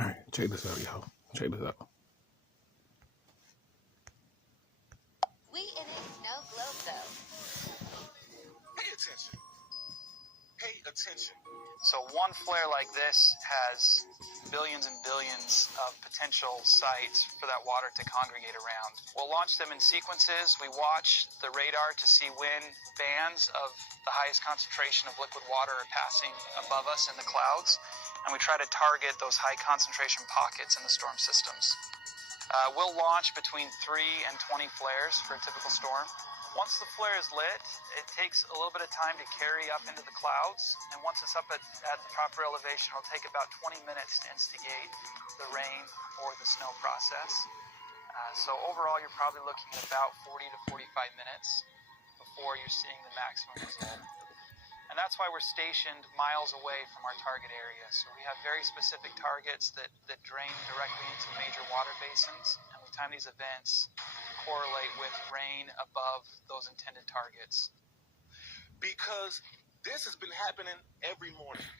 All right, check this out, y'all. Check this out. We in a snow globe, though. Pay attention. Pay attention. So one flare like this has billions and billions of potential sites for that water to congregate around. We'll launch them in sequences. We watch the radar to see when bands of the highest concentration of liquid water are passing above us in the clouds, and we try to target those high concentration pockets in the storm systems. We'll launch between 3 and 20 flares for a typical storm. Once the flare is lit, it takes a little bit of time to carry up into the clouds, and once it's up at the proper elevation, it'll take about 20 minutes to instigate the rain or the snow process. So overall, you're probably looking at about 40 to 45 minutes before you're seeing the maximum result. And that's why we're stationed miles away from our target area. So we have very specific targets that drain directly into major water basins, and we time these events correlate with rain above those intended targets. Because this has been happening every morning.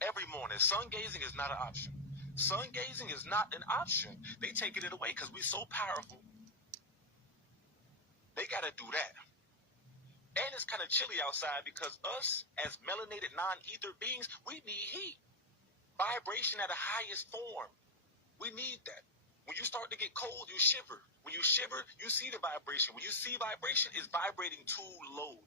Every morning. Sun gazing is not an option. Sun gazing is not an option. They taking it away because we're so powerful. They got to do that. And it's kind of chilly outside because us, as melanated non-ether beings, we need heat. Vibration at the highest form. We need that. When you start to get cold, you shiver. When you shiver, you see the vibration. When you see vibration, it's vibrating too low.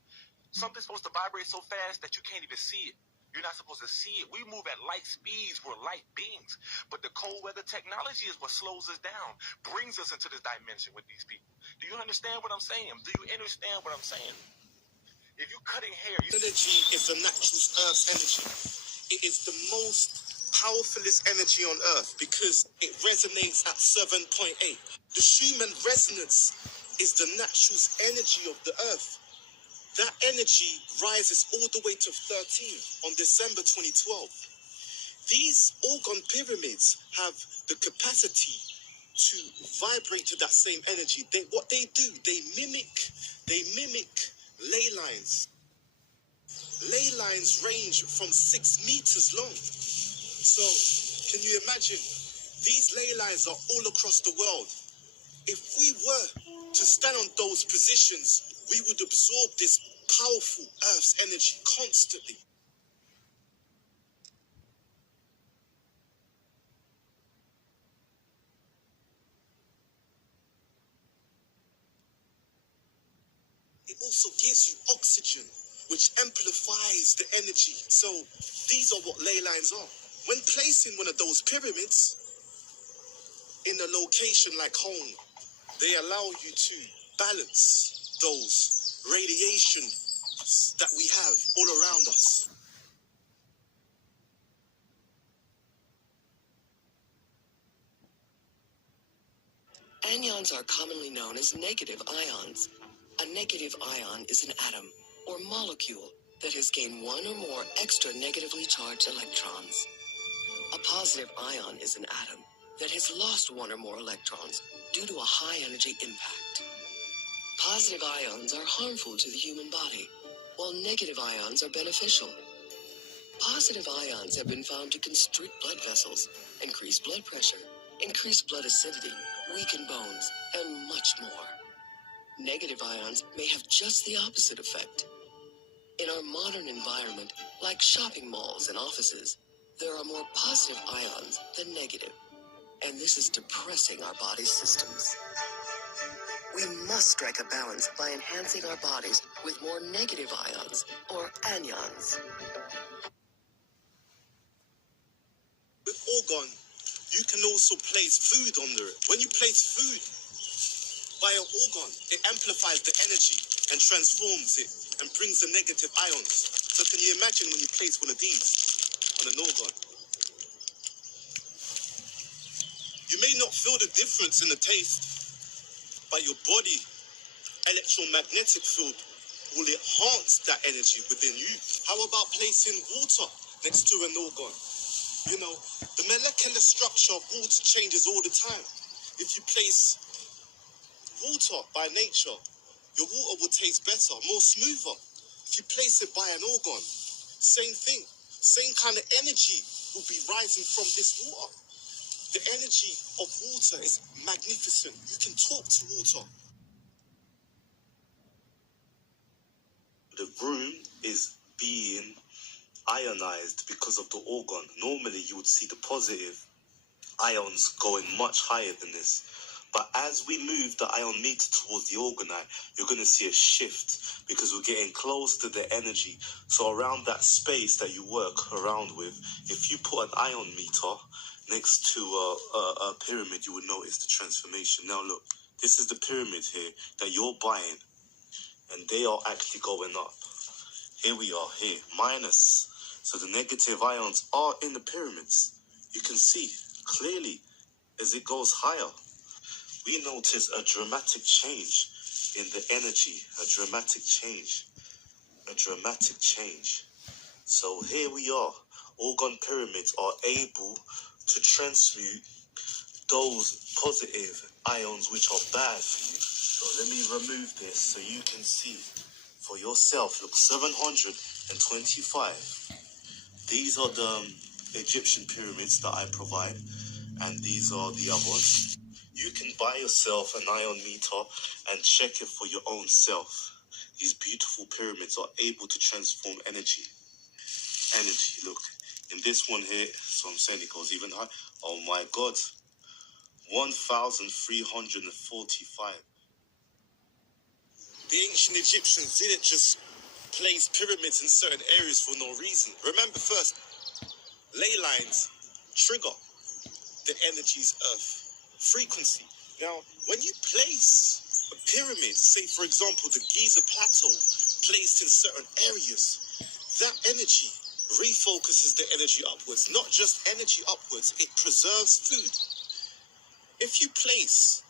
Something's supposed to vibrate so fast that you can't even see it. You're not supposed to see it. We move at light speeds. We're light beings. But the cold weather technology is what slows us down, brings us into this dimension with these people. Do you understand what I'm saying? Do you understand what I'm saying? If you're cutting hair, energy is the natural Earth's energy. It is the most powerfulest energy on Earth because it resonates at 7.8. The Schumann resonance is the natural energy of the Earth. That energy rises all the way to 13 on December 2012. These orgone pyramids have the capacity to vibrate to that same energy. What they do, they mimic ley lines. Ley lines range from 6 meters long. So, can you imagine? These ley lines are all across the world. If we were to stand on those positions, we would absorb this powerful Earth's energy constantly. It also gives you oxygen, which amplifies the energy. So these are what ley lines are. When placing one of those pyramids in a location like home, they allow you to balance those radiations that we have all around us. Anyons are commonly known as negative ions. A negative ion is an atom or molecule that has gained one or more extra negatively charged electrons. A positive ion is an atom that has lost one or more electrons due to a high energy impact. Positive ions are harmful to the human body, while negative ions are beneficial. Positive ions have been found to constrict blood vessels, increase blood pressure, increase blood acidity, weaken bones, and much more. Negative ions may have just the opposite effect. In our modern environment, like shopping malls and offices, there are more positive ions than negative, and this is depressing our body's systems. We must strike a balance by enhancing our bodies with more negative ions, or anions. With orgone, you can also place food under it. When you place food via orgone, it amplifies the energy and transforms it and brings the negative ions. So can you imagine when you place one of these on an orgone? You may not feel the difference in the taste, but your body electromagnetic field will enhance that energy within you. How about placing water next to an orgone? You know, the molecular structure of water changes all the time. If you place water by nature, your water will taste better, more smoother. If you place it by an orgone, same thing, same kind of energy will be rising from this water. The energy of water is magnificent. You can talk to water. The room is being ionized because of the organ. Normally you would see the positive ions going much higher than this. But as we move the ion meter towards the orgonite, you're going to see a shift because we're getting close to the energy. So around that space that you work around with, if you put an ion meter next to a pyramid, you will notice the transformation. Now look, this is the pyramid here that you're buying, and they are actually going up. Here we are, here, minus. So the negative ions are in the pyramids. You can see clearly as it goes higher. We notice a dramatic change in the energy, a dramatic change. So here we are. Organ pyramids are able to transmute those positive ions which are bad for you. So let me remove this so you can see for yourself. Look, 725. These are the Egyptian pyramids that I provide, and these are the other ones. You can buy yourself an ion meter and check it for your own self. These beautiful pyramids are able to transform energy. Look, in this one here, so I'm saying it goes even higher. Oh my God, 1,345. The ancient Egyptians didn't just place pyramids in certain areas for no reason. Remember first, ley lines trigger the energy's earth frequency. Now, when you place a pyramid, say for example the Giza Plateau, placed in certain areas, that energy refocuses the energy upwards. Not just energy upwards, it preserves food. If you place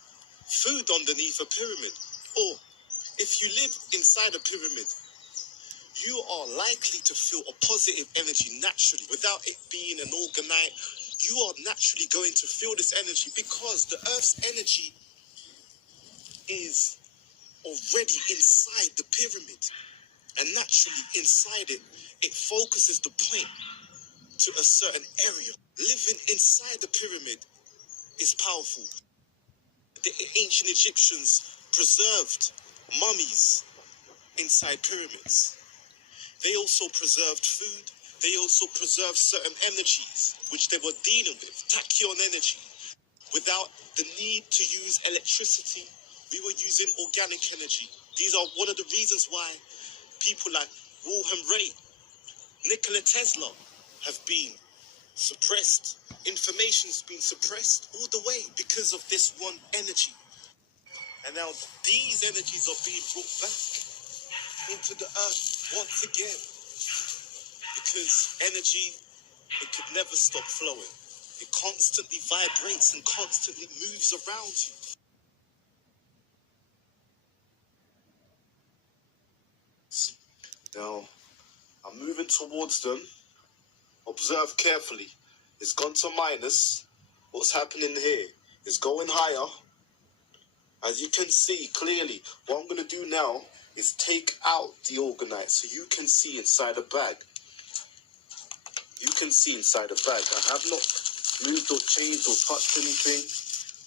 food underneath a pyramid, or if you live inside a pyramid, you are likely to feel a positive energy naturally. Without it being an orgonite, you are naturally going to feel this energy because the Earth's energy is already inside the pyramid. And naturally inside it, it focuses the point to a certain area. Living inside the pyramid is powerful. The ancient Egyptians preserved mummies inside pyramids. They also preserved food. They also preserved certain energies which they were dealing with, tachyon energy. Without the need to use electricity, we were using organic energy. These are one of the reasons why people like Wilhelm Reich, Nikola Tesla have been suppressed. Information's been suppressed all the way because of this one energy. And now these energies are being brought back into the earth once again. Because energy, it could never stop flowing. It constantly vibrates and constantly moves around you. Now, I'm moving towards them. Observe carefully. It's gone to minus. What's happening here is going higher. As you can see clearly, what I'm going to do now is take out the orgonite so you can see inside a bag. You can see inside a bag. I have not moved or changed or touched anything.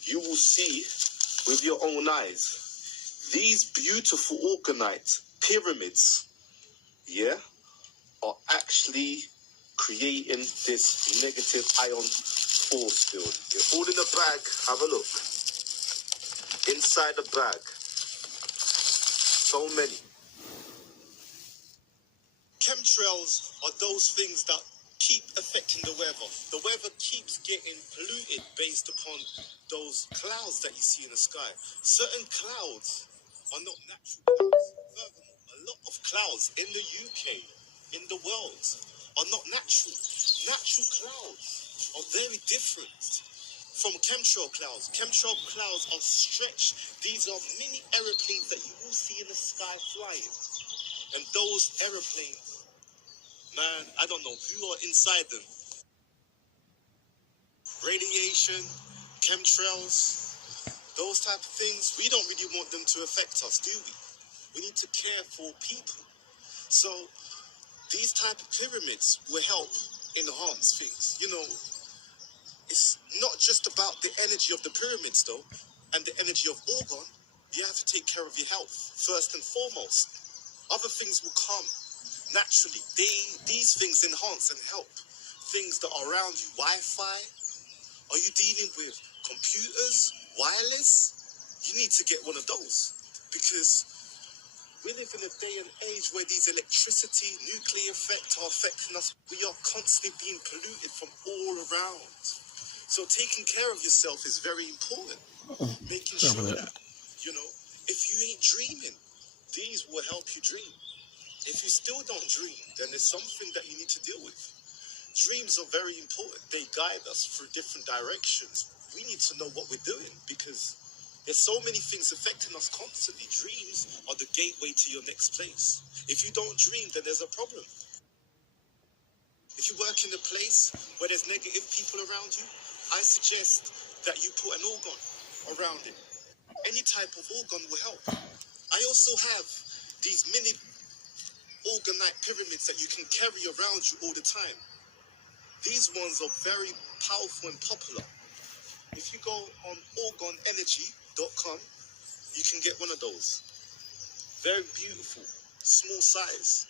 You will see with your own eyes. These beautiful orgonite pyramids, are actually creating this negative ion force field. They're all in a bag. Have a look. Inside the bag. So many. Chemtrails are those things that keep affecting the weather. The weather keeps getting polluted based upon those clouds that you see in the sky. Certain clouds are not natural clouds. Furthermore, a lot of clouds in the UK, in the world, are not natural. Natural clouds are very different from chemtrail clouds. Chemtrail clouds are stretched. These are mini aeroplanes that you will see in the sky flying. And those aeroplanes, man, I don't know who are inside them. Radiation, chemtrails, those type of things, we don't really want them to affect us, do we? We need to care for people. So these type of pyramids will help enhance things. You know, it's not just about the energy of the pyramids, though, and the energy of Orgon. You have to take care of your health first and foremost. Other things will come naturally. These things enhance and help things that are around you. Wi-Fi. Are you dealing with computers, wireless? You need to get one of those, because we live in a day and age where these electricity, nuclear effects are affecting us. We are constantly being polluted from all around. So taking care of yourself is very important. Making Sorry sure about that. that, you know, if you ain't dreaming, these will help you dream. If you still don't dream, then there's something that you need to deal with. Dreams are very important. They guide us through different directions. We need to know what we're doing, because there's so many things affecting us constantly. Dreams are the gateway to your next place. If you don't dream, then there's a problem. If you work in a place where there's negative people around you, I suggest that you put an organ around it. Any type of organ will help. I also have these mini orgonite pyramids that you can carry around you all the time. These ones are very powerful and popular. If you go on orgonenergy.com, you can get one of those. Very beautiful, small size.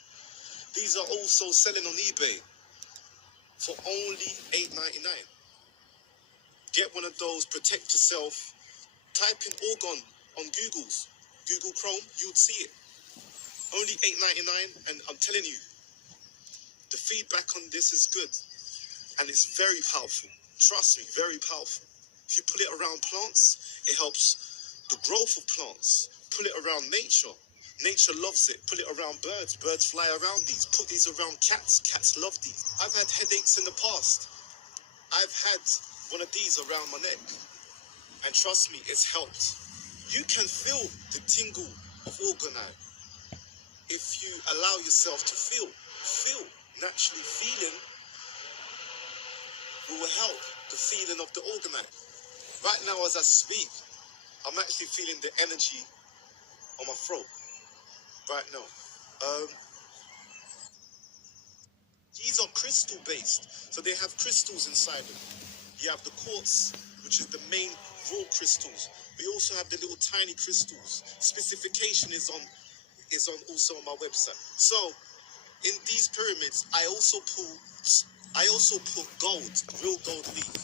These are also selling on eBay for only $8.99. Get one of those, protect yourself. Type in Orgon on Google Chrome, you'd see it. Only $8.99, and I'm telling you, the feedback on this is good. And it's very powerful. Trust me, very powerful. If you put it around plants, it helps the growth of plants. Put it around nature. Nature loves it. Put it around birds. Birds fly around these. Put these around cats. Cats love these. I've had headaches in the past. I've had one of these around my neck. And trust me, it's helped. You can feel the tingle of orgonite if you allow yourself to feel. Naturally feeling will help the feeling of the orgonite. Right now as I speak, I'm actually feeling the energy on my throat. Right now. These are crystal based, so they have crystals inside them. You have the quartz, which is the main raw crystals. We also have the little tiny crystals. Specification is on also on my website. So in these pyramids, I also put gold, real gold leaf,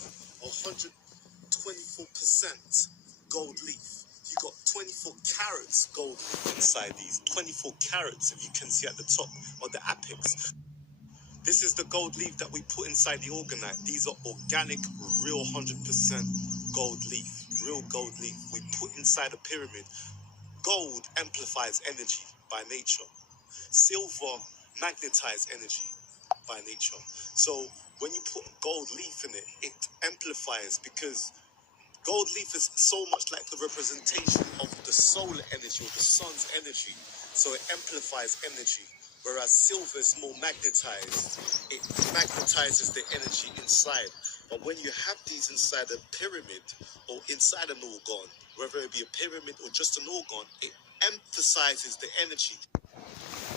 124% gold leaf. You got 24 carats gold inside these. 24 carats, if you can see at the top of the apex. This is the gold leaf that we put inside the orgonite. These are organic, real 100% gold leaf. Real gold leaf we put inside a pyramid. Gold amplifies energy by nature. Silver magnetizes energy by nature. So when you put gold leaf in it, it amplifies, because gold leaf is so much like the representation of the solar energy or the sun's energy. So it amplifies energy. Whereas silver is more magnetized. It magnetizes the energy inside. But when you have these inside a pyramid or inside an organ, whether it be a pyramid or just an organ, it emphasizes the energy.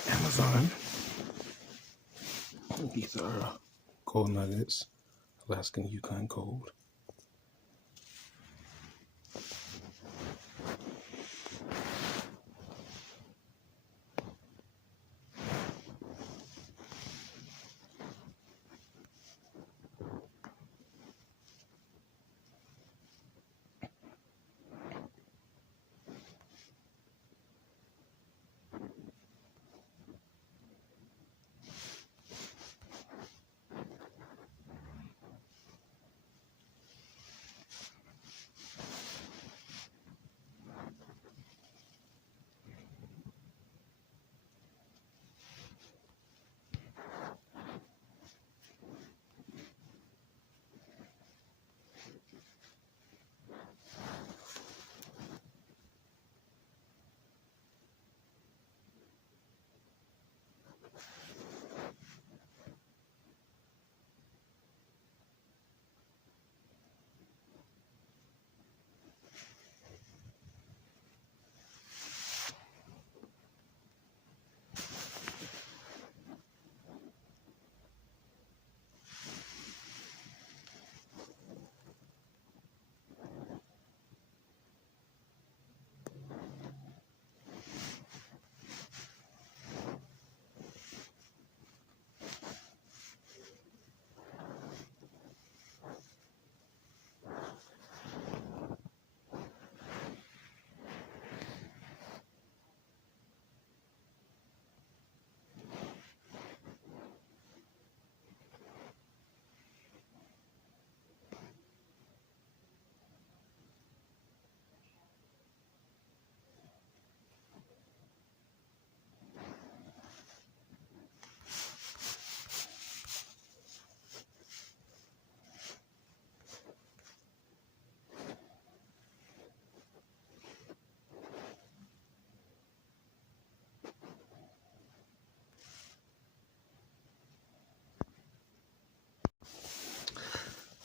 Amazon. These are gold nuggets, Alaskan Yukon gold.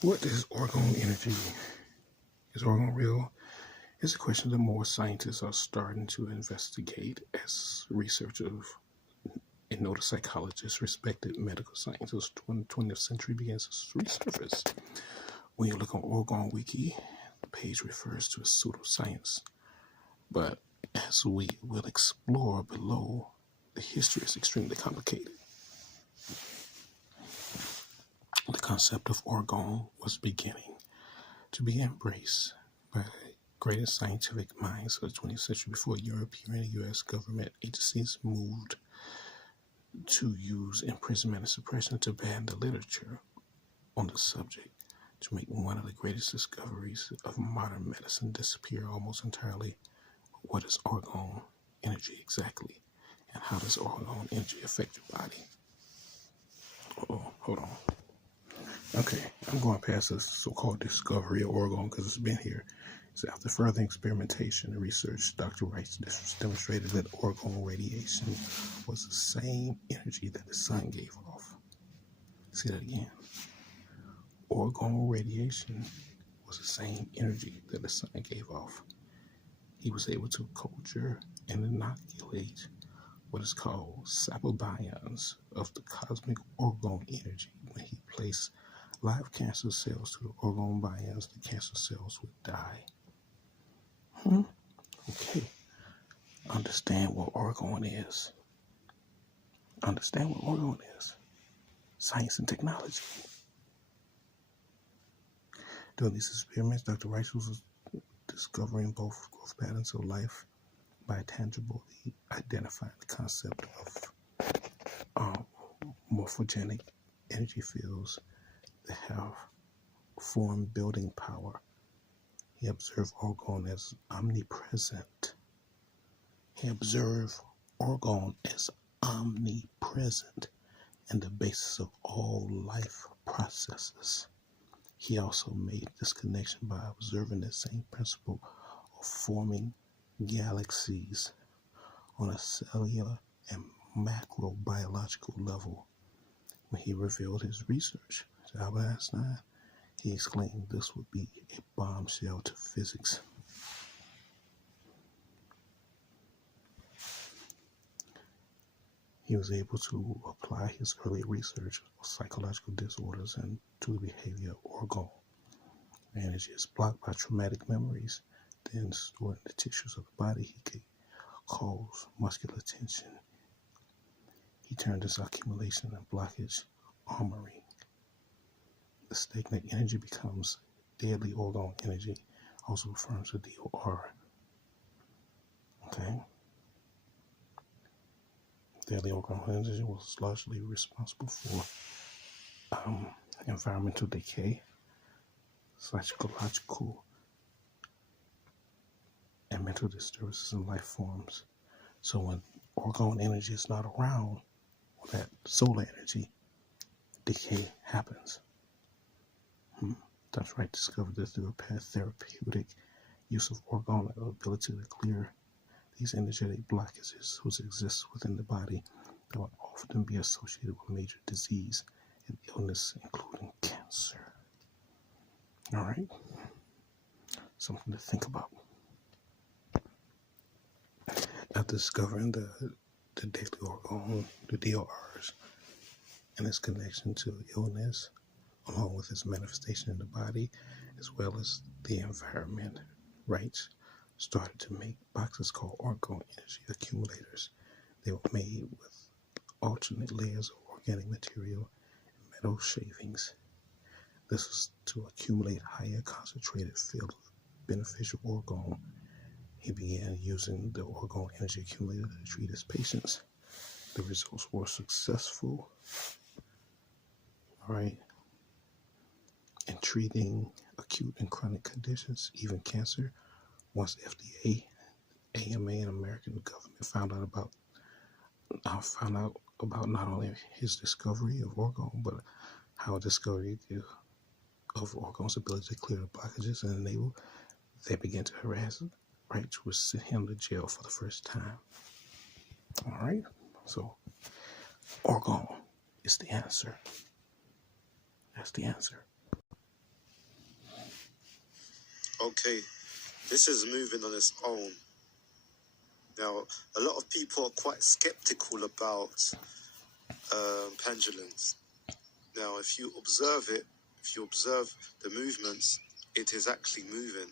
What is orgone energy? Is orgone real? It's a question that more scientists are starting to investigate as researchers and noted psychologists, respected medical scientists during the 20th century begins to resurface. When you look on Orgone Wiki, the page refers to as pseudoscience. But as we will explore below, the history is extremely complicated. The concept of orgone was beginning to be embraced by the greatest scientific minds of the 20th century before European and U.S. government agencies moved to use imprisonment and suppression to ban the literature on the subject, to make one of the greatest discoveries of modern medicine disappear almost entirely. What is orgone energy exactly? And how does orgone energy affect your body? Hold on. Okay, I'm going past this so-called discovery of orgone because it's been here. So after further experimentation and research, Dr. Rice demonstrated that orgone radiation was the same energy that the sun gave off. See that again. Orgone radiation was the same energy that the sun gave off. He was able to culture and inoculate what is called sapobions of the cosmic orgone energy. When he placed live cancer cells to the orgone bions, the cancer cells would die. Okay. Understand what orgone is. Understand what orgone is. Science and technology. During these experiments, Dr. Rice was discovering both growth patterns of life by tangibly identifying the concept of morphogenic energy fields that have form building power. He observed orgone as omnipresent. and the basis of all life processes. He also made this connection by observing the same principle of forming galaxies on a cellular and macrobiological level. When he revealed his research to Albert Einstein, he exclaimed this would be a bombshell to physics. He was able to apply his early research of psychological disorders and to the behavior of orgone. Energy is blocked by traumatic memories, then stored in the tissues of the body. He could cause muscular tension. He turned this accumulation and blockage armoring. The stagnant energy becomes deadly orgone energy, also referred to DOR. Okay. Deadly orgone energy was largely responsible for environmental decay, psychological and mental disturbances in life forms. So when orgone energy is not around, that solar energy, decay happens. Dr. Wright discovered that through a therapeutic use of orgone, the ability to clear these energetic blockages which exist within the body that will often be associated with major disease and illness, including cancer. All right? Something to think about. After discovering the daily orgone, the DORs, and its connection to illness, along with its manifestation in the body, as well as the environment, Wright started to make boxes called orgone energy accumulators. They were made with alternate layers of organic material and metal shavings. This was to accumulate higher concentrated field of beneficial orgone. He began using the orgone energy accumulator to treat his patients. The results were successful, all right, in treating acute and chronic conditions, even cancer. Once FDA, AMA, and American government found out about not only his discovery of orgone, but how discovery of orgone's ability to clear the blockages and enable, they began to harass Wright, which sent him to jail for the first time. All right, so orgone is the answer. That's the answer. Okay, this is moving on its own. Now, a lot of people are quite skeptical about pendulums. Now, if you observe the movements, it is actually moving.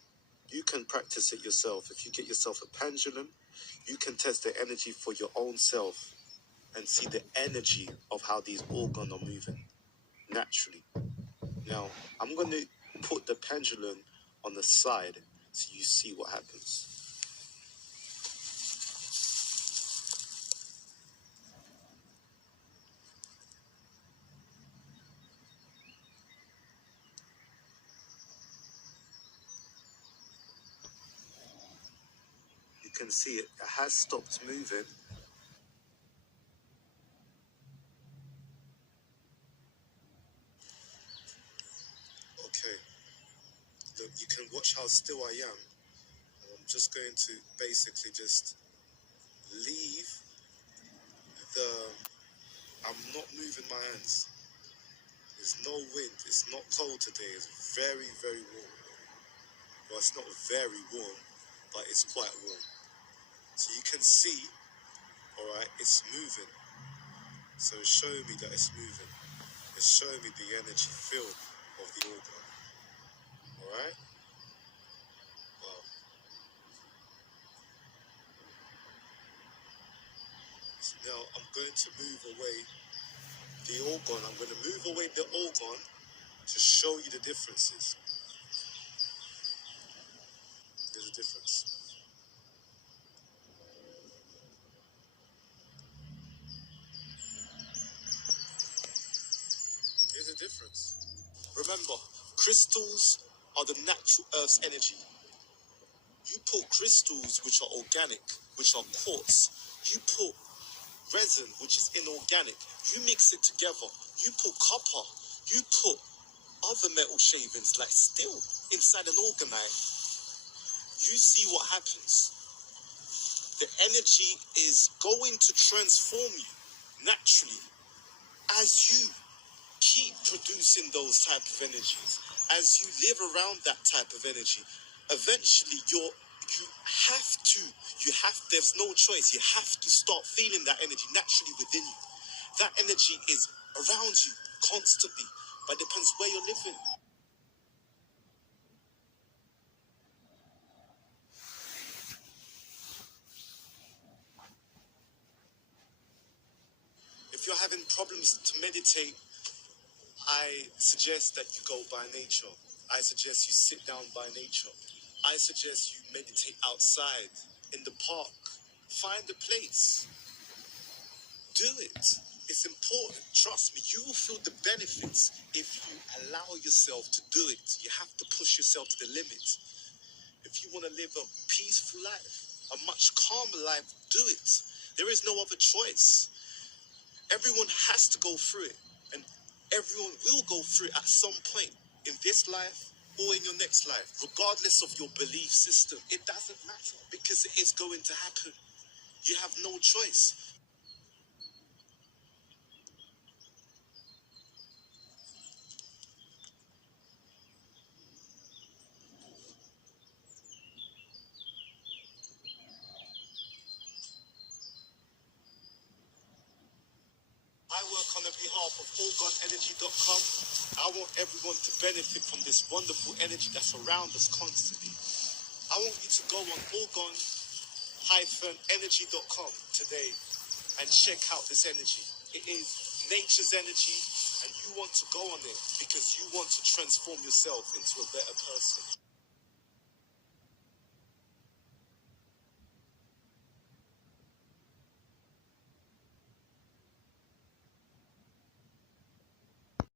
You can practice it yourself. If you get yourself a pendulum, you can test the energy for your own self and see the energy of how these organs are moving naturally. Now, I'm going to put the pendulum on the side so you see what happens. You can see it has stopped moving. Okay, look, you can watch how still I am. I'm just going to basically just leave I'm not moving my hands. There's no wind. It's not cold today. It's very, very warm. Well, it's not very warm, but it's quite warm. So you can see, all right, it's moving. So it's showing me that it's moving. It's showing me the energy field of the organ. All right? Wow. So now I'm going to move away the organ. I'm going to move away the organ to show you the differences. There's a difference. There's a difference. Remember, crystals are the natural Earth's energy. You put crystals which are organic, which are quartz. You put resin, which is inorganic. You mix it together. You put copper. You put other metal shavings like steel inside an orgonite. You see what happens. The energy is going to transform you naturally as you keep producing those type of energies, as you live around that type of energy. Eventually there's no choice. You have to start feeling that energy naturally within you. That energy is around you constantly, but it depends where you're living. If you're having problems to meditate, I suggest that you go by nature. I suggest you sit down by nature. I suggest you meditate outside, in the park. Find a place. Do it. It's important. Trust me, you will feel the benefits if you allow yourself to do it. You have to push yourself to the limit. If you want to live a peaceful life, a much calmer life, do it. There is no other choice. Everyone has to go through it, and everyone will go through it at some point in this life or in your next life, regardless of your belief system. It doesn't matter because it is going to happen. You have no choice. I work on the behalf of OrgonEnergy.com. I want everyone to benefit from this wonderful energy that's around us constantly. I want you to go on Orgon-Energy.com today and check out this energy. It is nature's energy, and you want to go on it because you want to transform yourself into a better person.